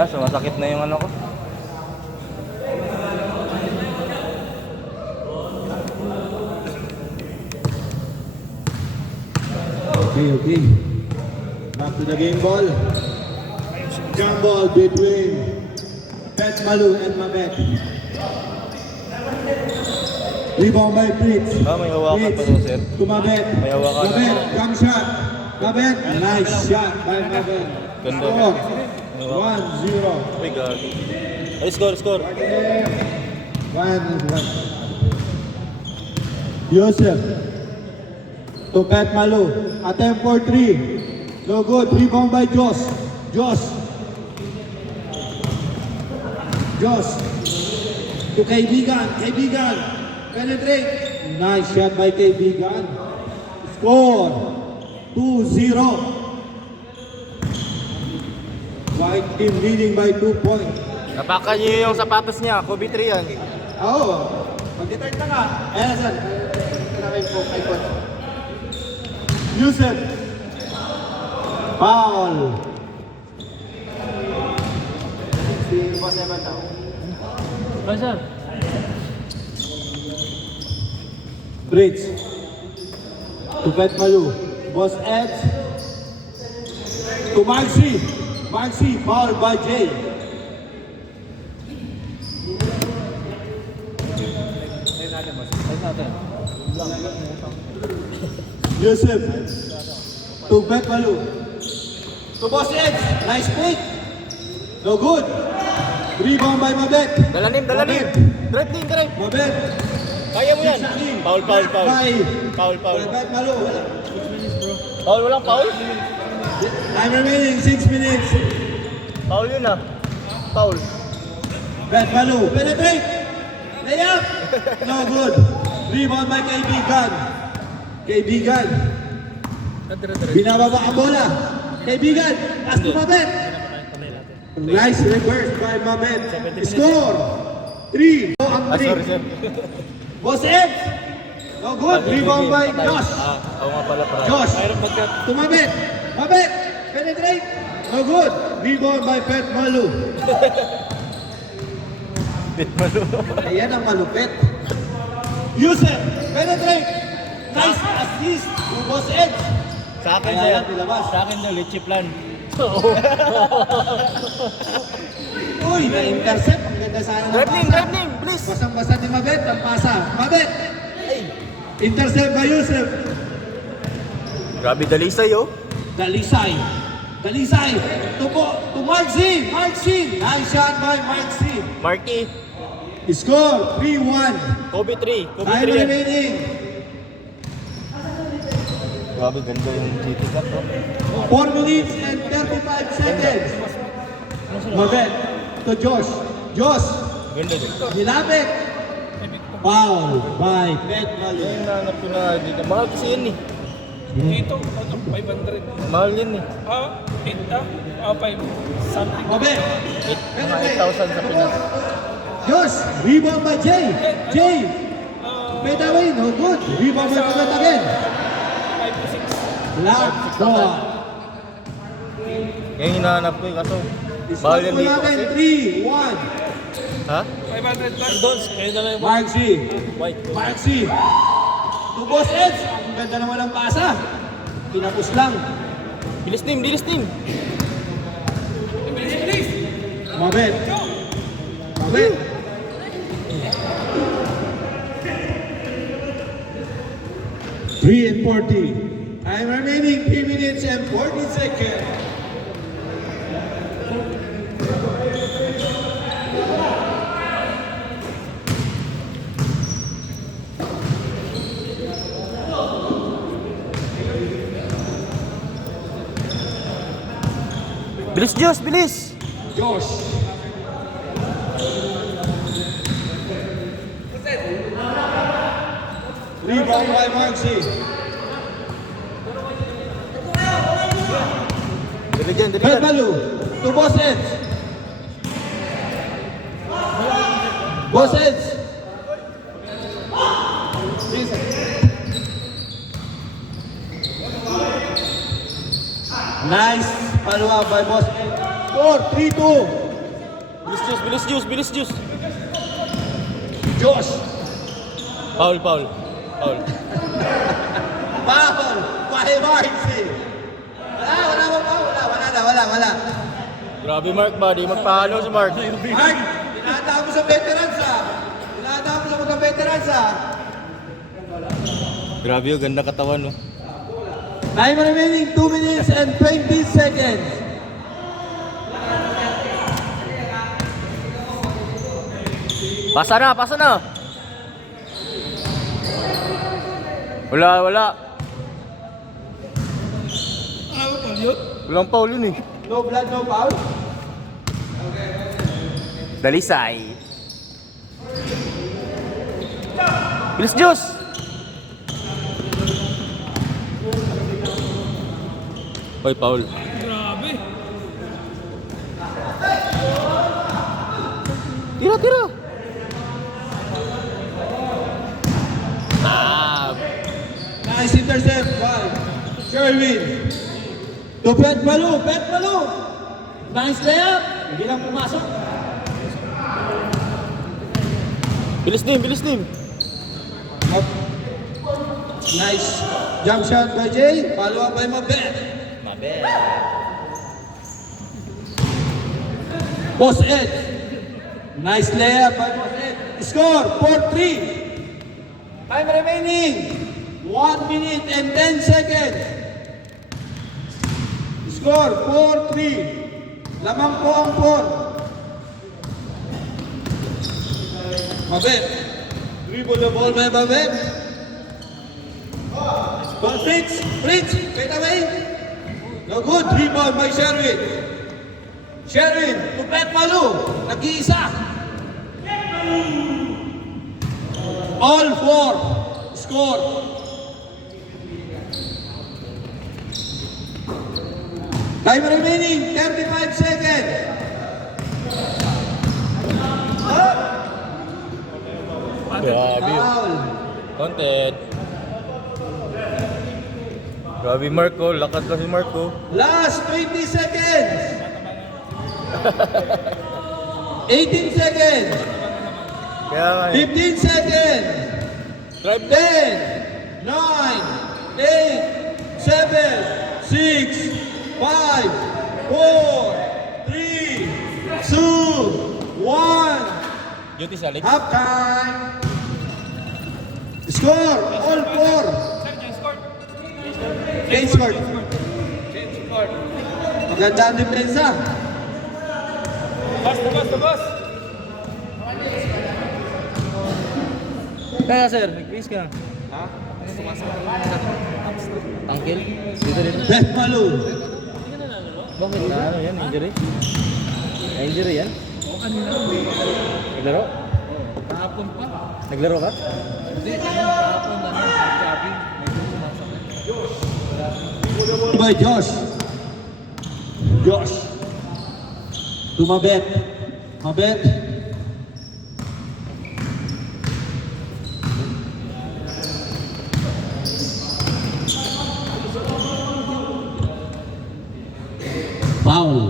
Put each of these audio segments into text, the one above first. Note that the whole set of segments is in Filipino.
na, sumasakit na yung ano ko. Okay. Back to the game ball. Jump ball between Pet Malu and Mabet. Rebound by Fritz. May hawakan pa doon, sir. To Mabet. May hawakan. Mabet, come shot. Mabet, nice shot by Mabet. Ganda. Score. 1-0. Uy, gagi. Ay, score. 1-1. Yosef. To Pet Malu. Attempt for 3. No good. Rebound by Josh. Josh. To Kaibigan. Penetrate. Nice shot by Kaibigan. Score. 2-0. White team leading by 2 points. Napakan niyo yung sapatos niya. Kobe 3 yan. Oo. Mag-detect na nga. Ayan, sir. Kinakain po kay Coach. Yusef. Foul. Si Boss Eman daw. Sir. Bridge. To Pet Malu. Boss Ed. To Maxi. Foul by Jay. Yusuf. To Pet Malu. To Boss Ed. Nice pick. No good. Rebound by Mabet. Dalanim. Drive. Mabet. Kaya mo yan. Foul. By Foul. Pet Malu. Foul, walang foul? Time remaining 6 minutes. Foul yun ah. Foul. Pet Malu. Penetrate. Layup. No good. Rebound by Kaibigan. Binababa ang bola. Kaibigan. Pass to Mabet. Nice reverse by Mabet. Score. 3. Sorry, sir. Boss Ed. No good. Rebound by Josh. Oo nga pala, para. Josh. To Mabet. Penetrate. No good. Rebound by Pet Malu. Ayan ang malupit. Yusef. Penetrate. Nice assist. To Boss Ed. Sa akin, Ayan, sir. nilabas. Sa akin daw, leche plan. Uy, na-intercept. Ang ganda sana ng Drive pasa. name, please. Basang-basa ni Mabet ang pasa. Mabet. Intercept by Yusef. Grabe dalisay, oh. Dalisay. To Marcy. Nice shot by Marcy. Marky. Score 3-1. Kobe 3. Kobe Time 3 yan. remaining. Grabe, ganda yung GT Cup, oh. 4 minutes and 35 seconds. Mabet. To Josh. Ganda din. Nilapit. Foul by Pet Malu. Yung nanap ko na dito. Mahal kasi yun eh. Dito, 500. Mahal yun eh. 5 something. Mabet. Mga 8,000 sa Pinas. Josh. Rebound by Jay. Made away. No good. Rebound by Mabet again. 5 to 6. Lock ball. Yung hinahanap ko eh, kaso mahal yan dito kasi. 3-1. Ha? 500 plus. Dons, kayo na lang yung White. Maxi. To Boss Ed. Ang ganda naman ang pasa. Pinapos lang. Bilis team. Bilis. Mabet. 3 and 40. Time remaining 3 minutes and 40 seconds. Bilis, Diyos, bilis! Josh. Rebound by Maxi. Dali dyan. Pet Malu. To Boss Ed. Nice follow-up by Boss Ed. Score 3-2. Bilis Juice, bilis Juice, bilis Juice. Josh. Foul, foul. Foul. Foul. Kay Marcy. Wala. Grabe Mark ba? Di magpahalo si Mark. Mark, tinatawag mo sa veterans ah. Tinatawag mo sa mga veterans ah. Grabe yung ganda katawan no. Time remaining 2 minutes and 20 seconds. Pasa na, pasa na. Wala. Walang foul yun eh. No blood, no foul. Dalisay. Bilis Juice. Hoy, foul. Grabe. Tira. Ah, Nice intercept by Sherwin. To Pet Malu. Nice layup. Hindi lang pumasok. bilis nim. Nice jump shot by Jay. Follow up by Mabet. Boss Ed. Nice layup by Boss Ed. Score 4-3. Time remaining 1 minute and 10 seconds. Score 4-3. Lamang po ang 4. Mabet. Dribble the ball by Mabet. Ball Fritz, wait away. No good, rebound by Sherwin, to Pet Malu, nag-iisa. All 4, score. Time remaining, 35 seconds. grabe. Foul. Content. Grabe Marco, lakas na si Marco. Last 20 seconds. 18 seconds. Kaya nga eh. 15 seconds. Drive 10, 9, 8, 7, 6, 5, 4, 3, 2, 1. Duty sa Alex. Half time. Score, all 4. Change score. Maganda ang depensa. Bas. Kaya sir, nag-quiz ka. Ha? Tangkil? Dito. Beth Malu. Bakit na ano yan? Injury? Injury yan? Naglaro? Kahapon pa. Naglaro ka? Hindi, kahapon na jogging. By Josh. To Mabet. Foul.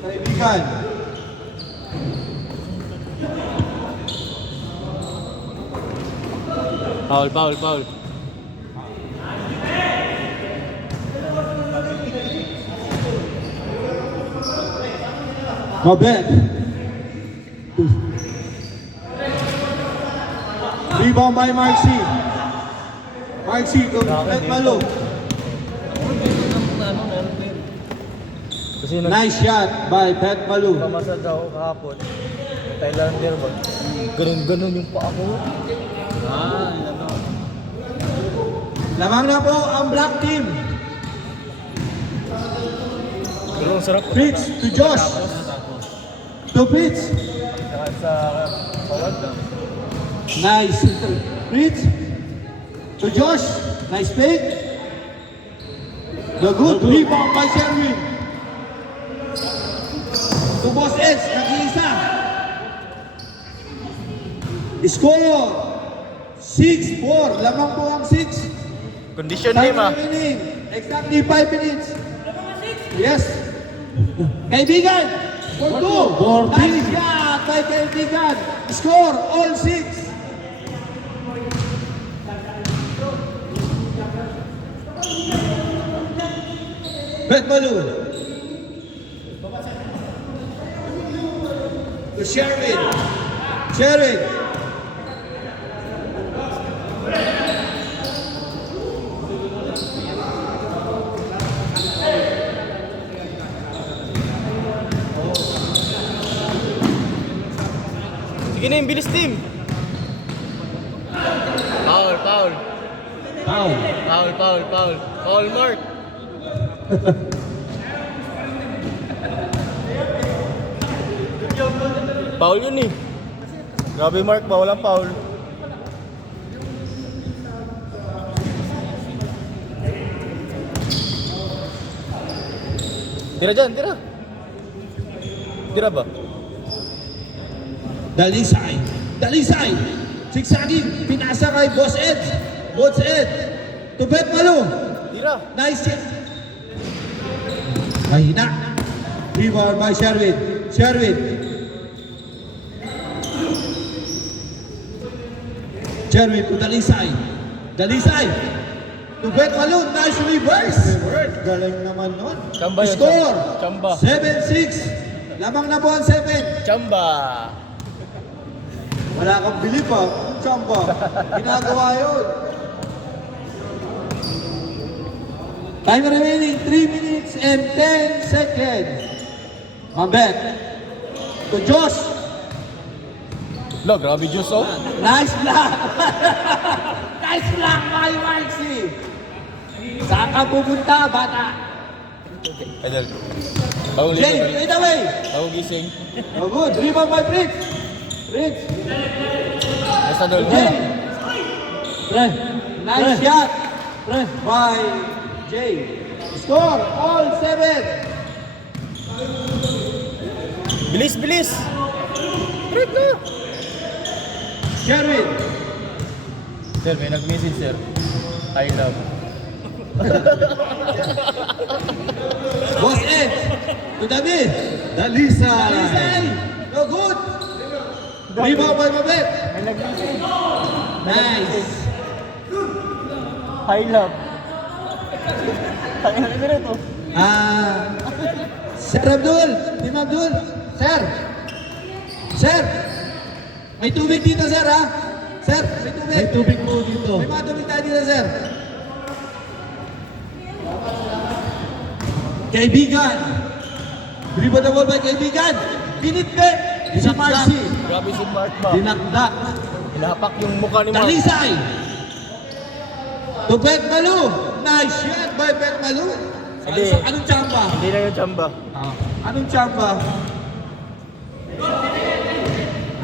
Kaibigan. Foul. Mabet. Rebound by Marcy. To Beth Malu. Kasi Nice shot by Beth Malu. nagpamasad ako kahapon. Thailander ba? Ganun yung paa ko. Lamang na po ang black team. Pero ang sarap. Fritz to Josh. To Fritz. Sa forward lang. Nice. Fritz to Josh. Nice fake. The good rebound by Sherwin. To Boss Eds. Nag-iisa. Score 6-4. Lamang po ang 6. Condition Time name ah. remaining. Exactly 5 minutes. Yes. Kaibigan. For 2. Nice shot by Kaibigan. Score all 6. Bet Malu. To Sherwin. Sherwin. Sige na yung bilis team. Foul, foul. Foul. Foul, foul, foul. Foul mark. Foul yun eh. Grabe mark ba? Walang foul. Tira dyan, tira. Tira ba? Dalisay. Dalisay. Sigsaging. Pinasa kay Boss Ed. Boss Ed. To Bet Malu. Tira. Nice shot. Mahina. Rebound by Sherwin. Sherwin. Sherwin to Dalisay. Dalisay. To Bet Malu. Nice reverse. Galing naman nun. Chamba yun, Score. chamba. 7-6. Lamang na po ang 7. Chamba. Wala kang bilip ha. Chamba. Ginagawa yun. Time remaining 3 minutes and 10 seconds. Mambet. To Josh. Lo, grabe juice oh. Nice block. Nice block by Marcy. Saan ka pupunta, bata? Idol. Pauli Jay, ko. straight away. Ako gising. Oh, good. Rebound by Fritz. Fritz. Basta dol. Jay. Nice shot. By Jay. Score all 7. Bilis, bilis. Red na. Sherwin. Sir, may nag-message sir. I love. Boss Ed. To David. Dalisay. Dalisay. No good. Rebound by Mabet. May nag-message. Nice. I love. Tangina na ito. Sir Abdul. Team Abdul. Sir. Sir. May tubig dito, sir, ha? Sir, may tubig. May tubig po dito. May mga tubig tayo dito, sir. Kaibigan. Dribble the ball by Kaibigan. Pinitbit. Si Marcy. Grabe si Mark ba? Dinakdak. Hinapak yung mukha ni Mark. Dalisay. To Bet Malu. Nice shot by Bet Malu. Hindi. Anong tsamba? Hindi na yung chamba. Anong tsamba?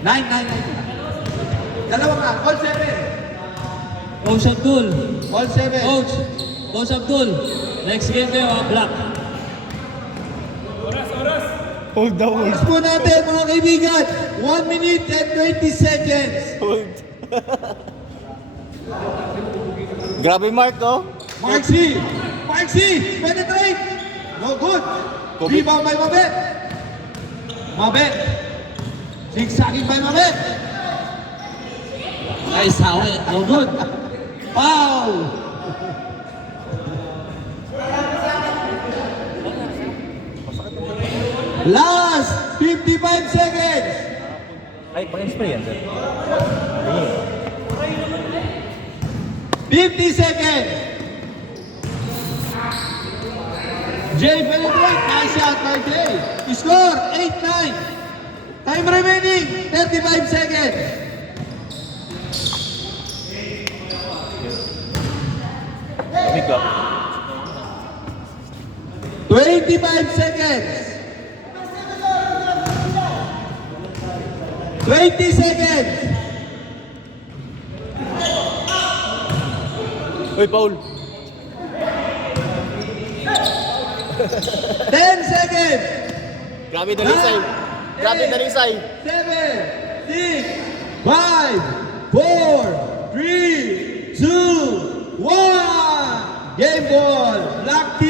9. Dalawa ka. All 7. Coach Abdul. All 7. Coach Abdul. Next game kayo, black. Hold the hold. Next po natin mga kaibigan. 1 minute and 20 seconds. Hold. Grabe Mark oh. Marcy. Marcy. Penetrate. No good. Kobe. Rebound by Mabet. Mabet. Zigzagging by Mabet. Nice hawi. No good. Foul. Last 55 seconds. Ay, pang-spray yan sir. 50 seconds. Jay penetrate. Nice shot by Jay. Score 8-9. Time remaining 35 seconds. Lamig ka. 25 seconds. 20 seconds. Uy, Paul. 10 seconds. Grabe Dalisay. Grabe Dalisay. 7, 6, 5, 4, 3, 2, 1. Game ball. Black team.